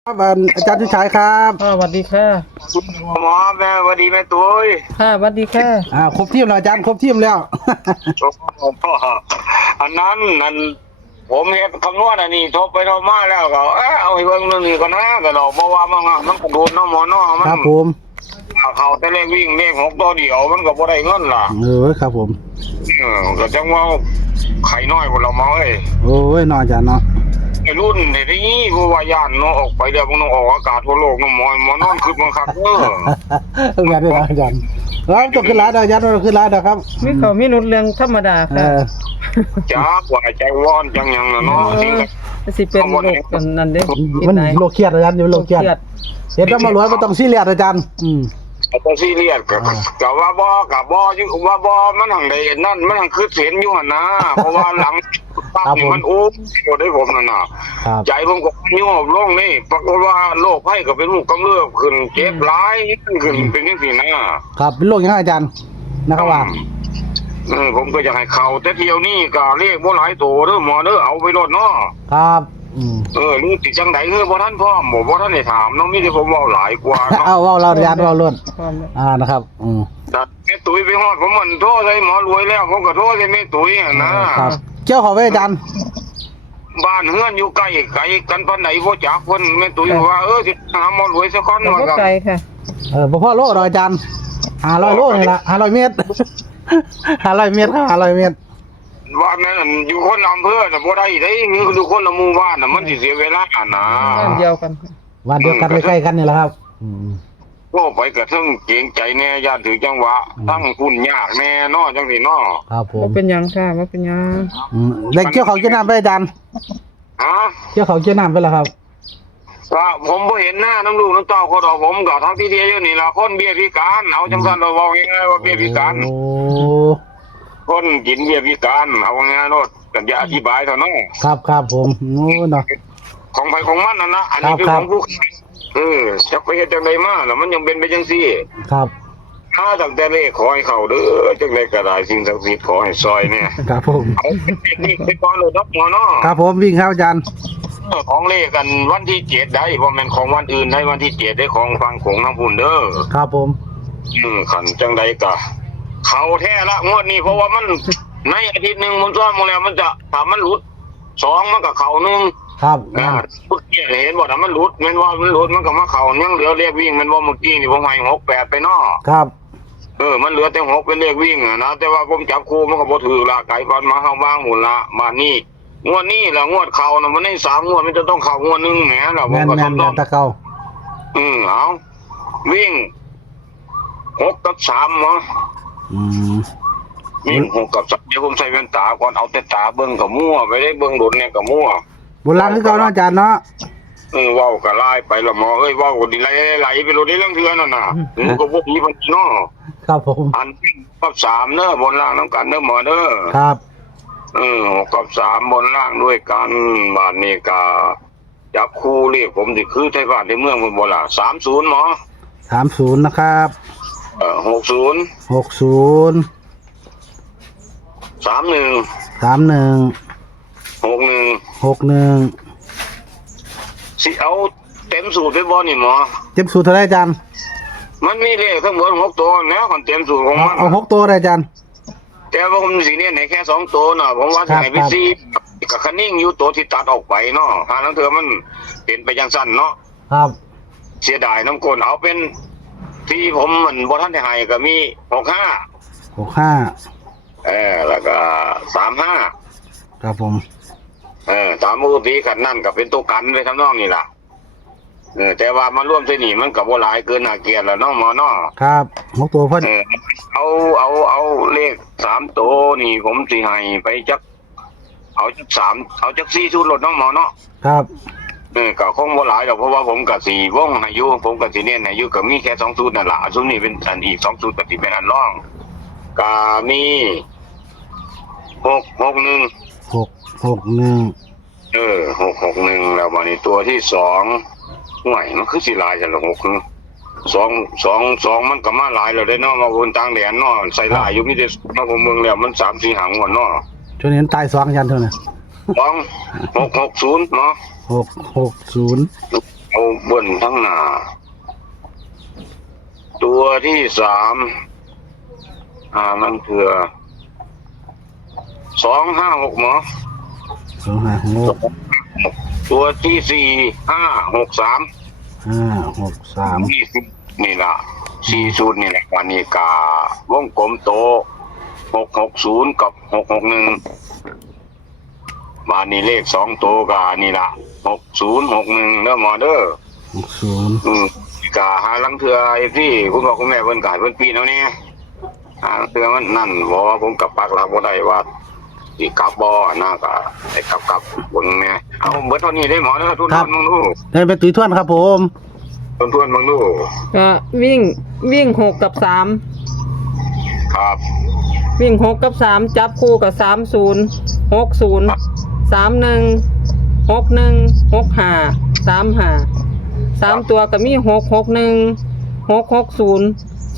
ครับอาจารย์ชุชัยครับสวัสดีค่ะหมอแม่สวัสดีแม่ตุ้ยค่ะสวัสดีค่ะครบทีมแล้วอาจารย์ครบทีมแล้วอันนั้นนั่นผมเห็นคำนวณอันนี้ทบไปทบมาแล้วก็เอาให้เบิ่งเรื่องนี้ก็นะก็ดอกเพราะว่ามันกระโดดเนาะหมอเนาะมันครับผมเขาแต่เลขวิ่งเลข6ตัวเดียวมันก็บ่ได้เงินล่ะครับผมก็จังว่าไข่น้อยพวกเรามาเอ้ยโอ้ยนอนอาจารย์เนาะไอ้รุ่นเดี๋ยวนี้ผู้ว่าย่านเนาะออกไปเดี๋ยวมันต้องออกอากาศทั่วโลกเนาะหมอนอนคือมันคักต้องแบบนี้นะอาจารย์แล้วตกขึ้นร้านอาจารย์เราขึ้นร้านนะครับมีนุษเรื่องธรรมดาค่ะจ้ากว่าใจวอนจังยังเนาะจริงสิเป็นโรคกันนั่นเด้มันโรคเครียดอาจารย์อยู่โรคเครียดเห็นแล้วมาล้วนมันต้องซีเรียสอาจารย์ก็ซีเรียสก็ว่าบ่อยู่ว่าบ่มันหังได้นั่นมันหังคือเสียนอยู่หั่นนะเพราะว่าหลังปั๊บนี่มันโอ้บ่ได้ผมนั่นน่ะใจผมก็ยุ่งลงนี่ปรากฏว่าโรคไข้ก็เป็นลูกกำเริบขึ้นเจ็บหลายขึ้นเป็นจังซี่นะครับเป็นโรคยังไงอาจารย์นะครับว่าผมก็อยากให้เขาแต่เที่ยวนี้ก็เลขบ่หลายโตเด้อหมอเด้อเอาไปโลดเนาะครับรู้สิจังได๋บ่ทันพร้อมบ่ทันได้ถามน้องมีแต่ผมเว้าหลายกว่าเนาะเอาเราอาจารย์เว้าล้วนนะครับแม่ตุ้ยไปฮอดผมมันโทรใส่หมอรวยแล้วผมก็โทรใส่แม่ตุ้ยนะครับเจ้าขอไว้อาจารย์บ้านเฮือนอยู่ไกลกันปานไหนบ่จักเพิ่นแม่ตุ้ยว่าสิหาหมอรวยสักคนว่าไกลค่ะบ่พอโลอาจารย์500โลนี่ล่ะ500เมตร500เมตรครับ500เมตรบ้านนั้นอยู่คนอำเภอน่ะบ่ได้เด้อยู่คนละหมู่บ้านน่ะมันสิเสียเวลานะบ้านเดียวกันบ้านเดียวกันใกล้ๆกันนี่แหละครับก็ไปกระทึ่งเกรงใจแน่ย่านถือจังหวะทั้งคุณยากแน่เนาะจังซี่เนาะครับผมเป็นหยังค่ะว่าเป็นหยังได้เกี่ยวเขาเกี่ยวน้ำไปอาจารย์เกี่ยวเขาเกี่ยวน้ำไปแล้วครับว่าผมบ่เห็นหน้าน้ำลูกน้ำเต้าเขาดอกผมก็ทั้งที่เดียวอยู่นี่ล่ะคนเบี้ยพิการเอาจังซั่นเราเว้าง่ายๆว่าเบี้ยพิการคนกินเบี้ยพิการเอาง่ายๆโลดกันอย่าอธิบายเท่านั้นครับผมโอ้เนาะของไผของมันนั่นนะอันนี้คือของผู้จะไปเฮ็ดจังได๋มาแล้วมันยังเป็นไปจังซี่ครับถ้าตั้งแต่เลขขอให้เข้าเด้อจังได๋ก็ได้สิ่งศักดิ์สิทธิ์ขอให้ซอยเนี่ยครับผมนี่ไปก่อนเลยดอกหมอเนาะครับผมวิ่งครับอาจารย์ของเลขกันวันที่7ได้บ่แม่นของวันอื่นได้วันที่7ได้ของฟังโขงทางพุ่นเด้อครับผมขันจังได๋ก็เข้าแท้ละงวดนี้เพราะว่ามันในอาทิตย์นึงมันซ้อมมาแล้วมันจะถ้ามันหลุด2มันก็เข้า1 ครับเมื่อกี้เห็นบ่ถ้ามันหลุดแม่นว่ามันหลุดมันก็มาเข้ายังเหลือเลขวิ่งแม่นว่าเมื่อกี้นี่ผมให้68ไปเนาะครับมันเหลือแต่6เป็นเลขวิ่งนะแต่ว่าผมจับคู่มันก็บ่ถูกละไก่ก่อนมาเฮาบ้างหมดละมานี่งวดนี้ล่ะงวดเข้าน่ะมันได้3งวดมันจะต้องเข้างวดนึงแหมล่ะผมก็ต้องตะเก่าเอาวิ่ง6กับ3เนาะวิ่ง6กับ3เดี๋ยวผมใส่แว่นตาก่อนเอาแต่ตาเบิ่งก็มั่วไปได้เบิ่งโดนเนี่ยก็มั่วโบราณคือเก่าเนาะอาจารย์เนาะเว้าก็ลายไปละหมอเอ้ยเว้าก็ดิไหลไปโลดได้เรื่องเทื่อนั่นน่ะมันก็บ่มีพันเนาะครับผมอันกับ3เด้อบนล่างนำกันเด้อหมอเด้อครับ 6กับ3บนล่างด้วยกันบาดนี้ก็จับคู่เลขผมสิคือไทบ้านในเมืองเพิ่นบ่ล่ะ30หมอ 30นะครับ 60 31 61สิเอาเต็มสูตรไปบ่นี่หมอเต็มสูตรเท่าไหร่อาจารย์มันมีเลขทั้งหมด6ตัวแล้วคันเต็มสูตรของมันเอา6ตัวได้อาจารย์แต่ว่าผมสิเน้นให้แค่2ตัวน่ะผมว่าให้ไป4ก็คันนิ่งอยู่ตัวที่ตัดออกไปเนาะหาลังเทื่อมันเป็นไปจังซั่นเนาะครับเสียดายน้ำก้นเอาเป็นที่ผมมันบ่ทันได้ให้ก็มี65แล้วก็35 ครับผมตามปกติคันนั่นก็เป็นตัวกันไปทำนองนี่ล่ะแต่ว่ามาร่วมใส่นี่มันก็บ่หลายเกินน่าเกลียดแล้วเนาะหมอเนาะครับ6ตัวเพิ่นเอาเลข3ตัวนี่ผมสิให้ไปจักเอาจัก3เอาจัก4ชุดรถเนาะหมอเนาะครับก็คงบ่หลายดอกเพราะว่าผมก็สิวงให้อยู่ผมก็สิเน้นให้อยู่ก็มีแค่2ชุดนั่นล่ะชุดนี้เป็นอันอีก2ชุดก็สิเป็นอันรองก็มี661 661แล้วมานี่ตัวที่2ห่วยมันคือสิหลายจังล่ะ2มันก็มาหลายแล้วได้เนาะมาบนต่างแดนเนาะใส่หลายอยู่มีแต่มาบ่เมืองแล้วมัน3-4หางวดเนาะจนเห็นตาย2ยันเท่านั้น 660เนาะ 660 เอาเบิ้ลทั้งหน้าตัวที่สามมันคือ256หมอ 256 ตัวที่สี่563 563 นี่ล่ะ40นี่แหละวันนี้กาวงกลมโต660กับ661มานี่เลข2ตัวกานี่ล่ะ6061เด้อหมอเด้อ 60 กาหาลังเทือไอ้พี่คุณพ่อคุณแม่เพิ่นกายเพิ่นปีแล้วนี่หาลังเทือมันนั่นบ่ผมกับปักหลักบ่ได้ว่าสิกลับบ่นะก็ไอ้กลับเบิ่งแม่เอาเบิดเท่านี้ได้หมอเด้อทุนมึงดูได้เป็นตุ้ยท่วนครับผมทวนมึงดูก็วิ่ง6กับ3 ครับวิ่ง6กับ3จับคู่กับ30 60 31 61 65 35 3ตัวก็มี661 660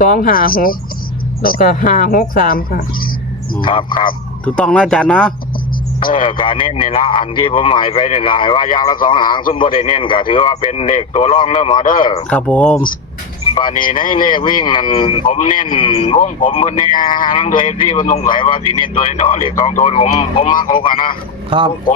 256แล้วก็563ค่ะครับถูกต้องนะอาจารย์เนาะการเน้นนี่ละอันที่ผมหมายไปนี่ละว่ายางละ2หางซุ่มบ่ได้เน้นก็ถือว่าเป็นเลขตัวรองเด้อหมอเด้อครับผมบานี้ในเลขวิ่งนั่นผมเน้นวงผมเพิ่นเนี่ยทั้งตัว FC เพิ่นสงสัยว่าสิเน้นตัวนี้เนาะเลข2ตัวผมมา6กันนะครับ ผม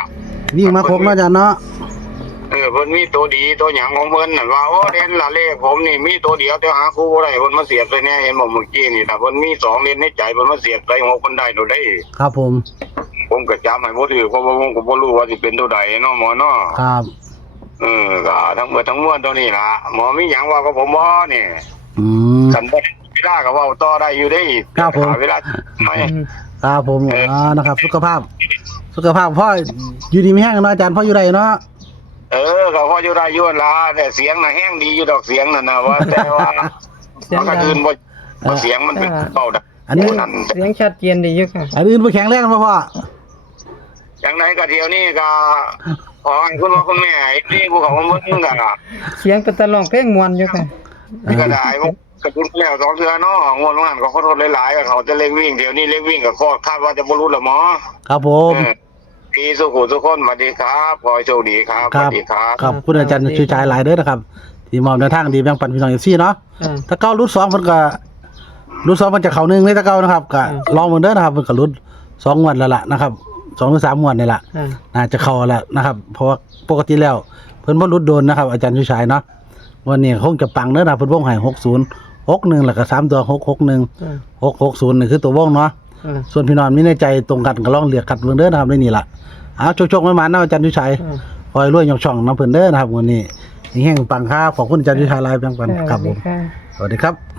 6 วิ่งมาครบนะอาจารย์เนาะเพิ่นมีตัวดีตัวหยังของเพิ่นน่ะว่าโอ้เด่นละเลขผมนี่มีตัวเดียวแต่หาคู่บ่ได้เพิ่นมาเสียบไปแน่เห็นบ่เมื่อกี้นี่ถ้าเพิ่นมี2เล่นในใจเพิ่นมาเสียบใส่6คนได้โดได้ครับผมผมก็จำให้บ่ถือเพราะว่าผมก็บ่รู้ว่าสิเป็นตัวใดเนาะหมอเนาะครับก็ทั้งหมดทั้งมวลตัวนี้ล่ะหมอมีหยังว่ากับผมบ่นี่ คันบ่เวลาก็เว้าต่อได้อยู่เด้ครับผมหาเวลาไหมครับผมนะครับสุขภาพพ่ออยู่ดีไม่แห้งเนาะอาจารย์พ่ออยู่ไรเนาะก็พออยู่ได้อยู่นั่นล่ะแต่เสียงน่ะแห้งดีอยู่ดอกเสียงนั่นน่ะว่าแต่ว่าเสียงมันดัก็งอื่นบ่เสียงมันเป็นเบาดังอันนี้นั่นเสียงชัดเจนดีอยู่ค่ะอันอื่นไปแข็งแรงมาพ่อจังไดก็เที่ยวนี้ก็ขอให้คุณพ่อคุณแม่ไอ้ที่ภูเขาเบิ่งก็เสียงเป็นตะลองเพลงม่วนอยู่ค่ะก็ได้ผมกับคุณแล้วสองเทื่อเนาะงวดว่าก็ขอโทษหลายๆก็เขาจะเล่นวิ่งเดี๋ยวนี้เล่นวิ่งก็คาดว่าจะบ่รู้ละหมอครับผมพี่สุขุทุกคนสวัสดีครับขอให้โชคดีครับสวัสดีครับครับคุณอาจารย์ช่วยจ่ายหลายเด้อนะครับที่มอบแนวทางดีแบ่งปันพี่น้องFCเนาะ ถ้าเก้ารุด2มันก็รุด2มันจะเข้า1เลยถ้าเก้านะครับก็ลองเบิ่งเด้อนะครับมันก็รุด2งวดแล้วล่ะนะครับ2หรือ3งวดนี่ล่ะน่าจะเข้าแล้วนะครับเพราะว่าปกติแล้วเพิ่นบ่รุดโดนนะครับอาจารย์ช่วยจ่ายเนาะวันนี้คงจะปังเด้อนะเพิ่นวงให้60 61แล้วก็3ตัว661 660นี่คือตัววงเนาะส่วนพี่น้องมีในใจตรงกันก็ลองเลือกกัดเบิ่งเด้อนะครับในนี่ล่ะโชคๆมันๆนะอาจารย์ช่วยจ่ายคอยรวยยกช่องนำเพิ่นเด้อนะครับวันนี้แห่งปังครับขอบคุณอาจารย์ช่วยจ่ายหลายแบ่งปันครับผมสวัสดีครับ